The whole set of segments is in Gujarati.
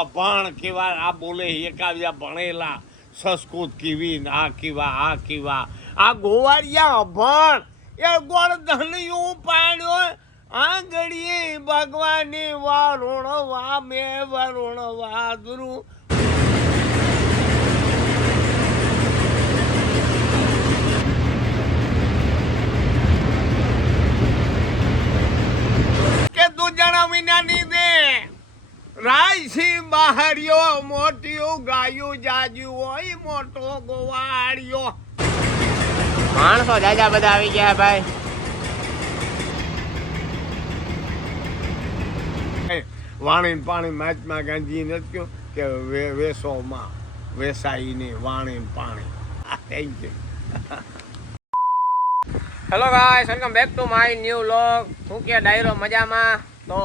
અભણ કેવા આ બોલે એકાવ્યા ભણેલા સંસ્કૃત કેવી આ કેવા આ ગોવાળિયા અભણ એ ગોળ ધનિયું પાડ્યો આંગળીએ ભગવાનની વારુણવા મેં વરુણવા ધ્રુવ કે તું જણા વિનાની દે રાયસી બહાર્યો મોટિયું ગાયું જાજુ હોય મોટો ગોવાળિયો માણસો જાજા બધા આવી ગયા ભાઈ. વાણી પાણી મહાત્મા ગાંધી નથી કહ્યું કે વેસોમાં વેસાઈને વાણી પાણી. Thank you. Hello guys, welcome back to my new vlog. હું કે ડાયરો મજામાં? તો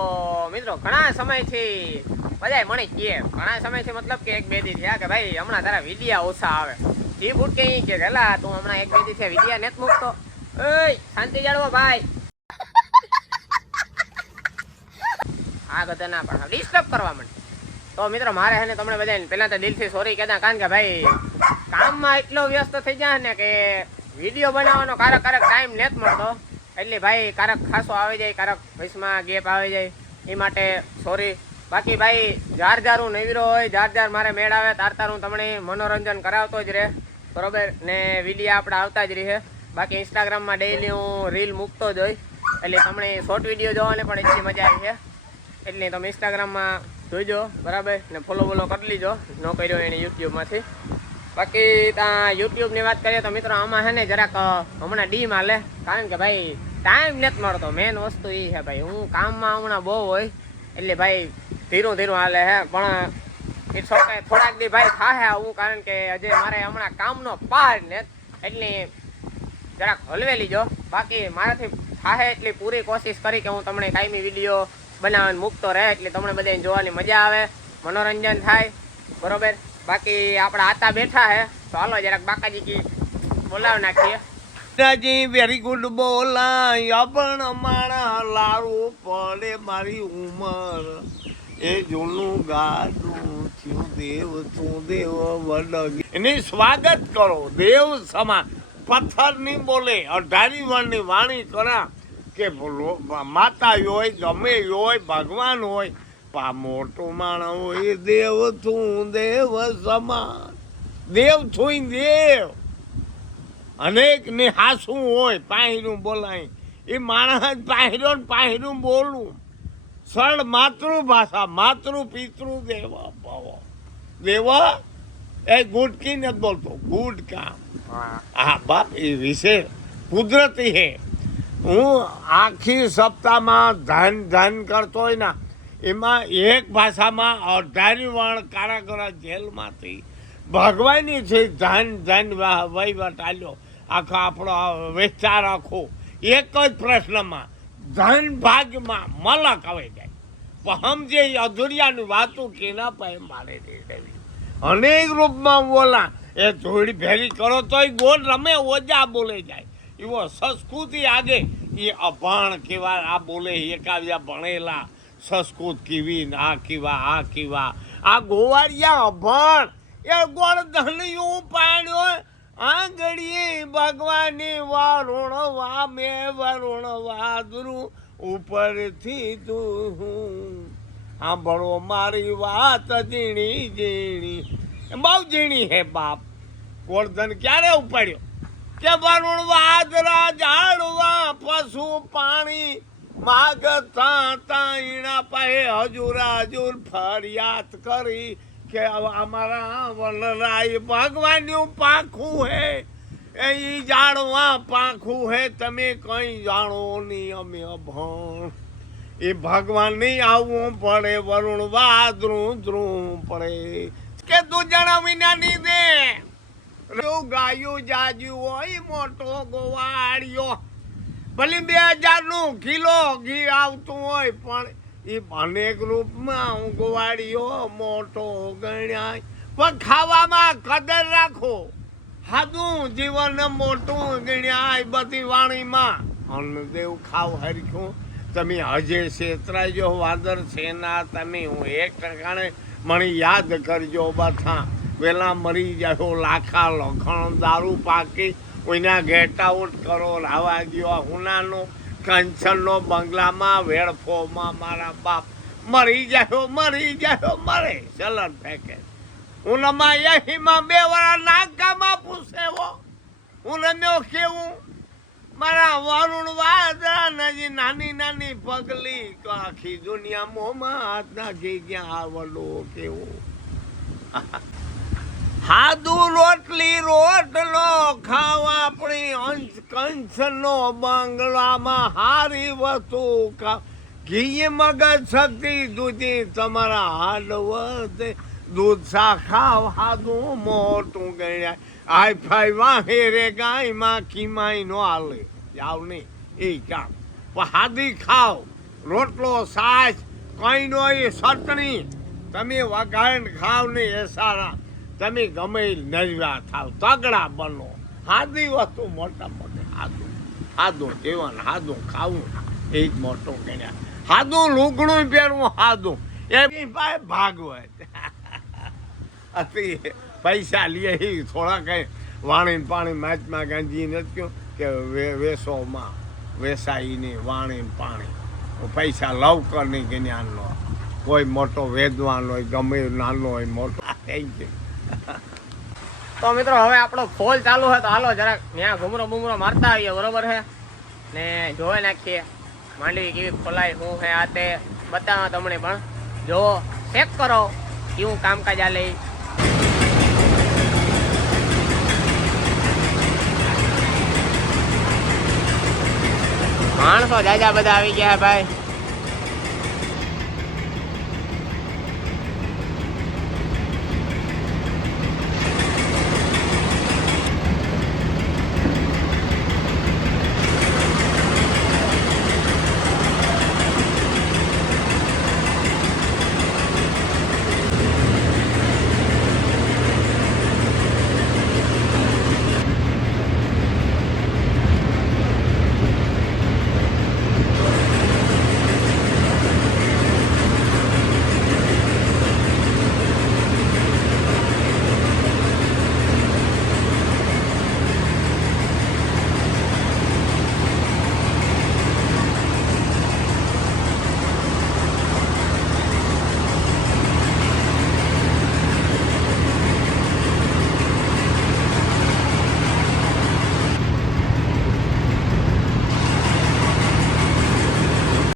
મિત્રો ઘણા સમયથી બધાય મળી કહે, ઘણા સમયથી મતલબ કે 1-2 દી થયા કે ભાઈ હમણાં તારા વિડિયા ઓછા આવે. જી ફૂટ કે હેલા તું હમણાં 1-2 દી થયા વિડિયા નથી મૂકતો. ઓય શાંતિ જાળવો ભાઈ. આ ગધા ના પણ ડિસ્ટર્બ કરવા માંડે. તો મિત્રો મારે હે ને તમને બધાને પહેલા તો દિલથી સોરી કહેતા, કારણ કે ભાઈ કામમાં એટલો વ્યસ્ત થઈ જાય ને કે વિડીયો બનાવવાનો કારક ટાઈમ નથી મળતો. એટલે ભાઈ કારક ખાસો આવી જાય, કારક વૈસમાં ગેપ આવી જાય, એ માટે સોરી. બાકી ભાઈ જાર હું નવીરો હોય, જાર મારે મેળ આવે તાર હું તમને મનોરંજન કરાવતો જ રહે, બરોબર ને. વિડીયો આપણે આવતા જ રહે. બાકી ઇન્સ્ટાગ્રામમાં ડેઈલી હું રીલ મૂકતો જ હોય, એટલે તમને શોર્ટ વિડીયો જોવાને પણ એટલી મજા આવી છે. એટલે તમે ઇન્સ્ટાગ્રામમાં જોઈજો, બરાબર ને. ફોલો કરી લીજો, ન કર્યો એને યુટ્યુબમાંથી. બાકી ત્યાં યુટ્યુબની વાત કરીએ તો મિત્રો આમાં છે ને જરાક હમણાં ડીમ હાલે, કારણ કે ભાઈ ટાઈમ નથી મળતો. મેન વસ્તુ એ છે ભાઈ, હું કામમાં હમણાં બહુ હોય એટલે ભાઈ ધીરું હાલે હે. પણ ઇટ્સ ઓકે, થોડાક દી ભાઈ થાહે આવું, કારણ કે હજે મારે હમણાં કામનો પાર ને એટલે જરાક હલવે લીજો. બાકી મારાથી થાહે એટલી પૂરી કોશિશ કરી કે હું તમને કાયમી વિડીયો બનાવીને મૂકતો રહે, એટલે તમને બધાને જોવાની મજા આવે, મનોરંજન થાય, બરોબર. બાકી આપણે આતા બેઠા હે તો હાલો જરાક બાકાજી કી બોલાવ નાખીએ. રાજી વેરી ગુડ બોલાય પણ મારા લાડુ પડે મારી ઉંમર એ જૂનું ગાડું થયું દેવ તું દેવ વડ એની સ્વાગત કરો દેવ સમા. પથ્થરની બોલે 18 વર્ષની વાણી કરા કે માતા હોય ગમે હોય ભગવાન હોય પા મોટું માણસ હોય દેવ તું દેવ સમાન. દેવ છું દેવ અનેક ને હાસું હોય પાહીરું બોલાય એ માણસ પાહીરું બોલવું સરળ માતૃભાષા માતૃ પિતૃ દેવ ભવ દેવ એ ગુટકી નથી બોલતો ગુડ કામ. હા બાપ એ વિશે કુદરતી હે. હું આખી સપ્તાહમાં ધન કરતો હોય ને એમાં એક ભાષામાં 18 વણ કારાગર જેલમાંથી ભગવાનની છે ધન વહીવટ આલ્યો. આખો આપણો વિસ્તાર આખો એક જ પ્રશ્નમાં ધન ભાગમાં મલક આવી જાય. પણ જે અધૂરિયાની વાતું કેના પાસે મારે અનેક રૂપમાં બોલા એ થોડી ભેરી કરો તોય ગોળ રમે ઓજા બોલે જાય. એવો સંસ્કૃતિ આગે એ અભણ કેવા આ બોલે એકાવ્યા ભણેલા સંસ્કૃત કેવી આ કેવા આ ગોવાળિયા અભણ એ ગોળ ધનિયું પાડ્યો આંગળીએ ભગવાનની વારુણવા મેં વરુણવા ધ્રુવ ઉપરથી તું સાંભળો મારી વાત ઝીણી બહુ ઝીણી હે બાપ. ગોળધન ક્યારે ઉપાડ્યો કે વરુણવા ઝાડવા પશુ પાણી માગતા ઈણા પાસે હજુર ફરિયાદ કરી કે અમારા વનરાય ભગવાનનું પાંખું હે એ જાણવા પાંખું હે તમે કઈ જાણો નહીં અમે અભણ. એ ભગવાન નહીં આવવું પડે વરુણવા ધ્રુવ પડે કે તું જણા વિનાની દે ગાયું જાજુ હોય મોટો ગોવાળિયો. ભલે 2000 કિલો ઘી આવતું હોય પણ એ અનેક રૂપમાં ગોવાળિયો મોટો ગણાય. પણ ખાવામાં કદર રાખો, સાદું જીવન મોટું ગણાય. બધી વાણીમાં અન્નદેવ ખાવ હરખ્યું. તમે હજે છેતરાજો વાદર છે ના તમે હું એક ઠકાણે મને યાદ કરજો બધા વેલા મરી જાઓ લાખા લખણ દારૂ પાકી કોઈના ગેટ આઉટ કરો રાવા ગયો હુનાનો કંચનનો બંગલામાં વેડફોમાં મારા બાપ મરી જાઓ મરે ચલન ફેંકે હું નમા યહીમાં 2 વાર નાકામાં પૂછેવો હું નમ્યો કેવું મારા વરુણ વાદરા નજી નાની પગલી તો આખી દુનિયા મોમાં હાથ નાખી ગયા આવડો કેવું હાદુ રોટલી રોટલો ખાવા આપણી અંશ કંચનો બંગલામાં હારી વસ્તુ ઘી મગજ શક્તિ દૂધી તમારા હાડવત દૂધ સા ખાવ હાદું મોટું ગણ્યા આઈ ફાઈ વાહે રે ગાયમાં કીમાઈ નો હાલે જાવ નહીં એ કામ પણ હાદી ખાવ રોટલો છાશ કઈ નો એ ચટણી તમે વઘારીને ખાવ નહીં એ સારા તમે ગમે નજવા થાવ તગડા બનો હાદી વસ્તુ મોટા મોટે હાદું જીવન હાદું ખાવું એ જ મોટું ગણ્યા હાદું લુગડું પહેરવું હાદું એ પાસે ભાગવત પૈસા લે એ થોડા કઈ વાણીને પાણી માચમાં ગાંધી નથી કહ્યું કે વેસોમાં વેસાઈને વાણીને પાણી પૈસા લવ કર નહીં જ્ઞાનનો કોઈ મોટો વેદવાન હોય ગમે નાનો હોય મોટો થઈ ગયો તો મિત્રો હવે આપણો ફોલ ચાલુ હોય તો હાલો જરાક ત્યાં ઘૂમરો બુમરો મારતા આવીએ બરોબર છે ને જોઈ નાખીએ માંડવી કેવી ખોલાય શું છે આ તે બતાવવા તમને પણ જો ચેક કરો કેવું કામકાજ આ લઈ માણસો જાજા બધા આવી ગયા ભાઈ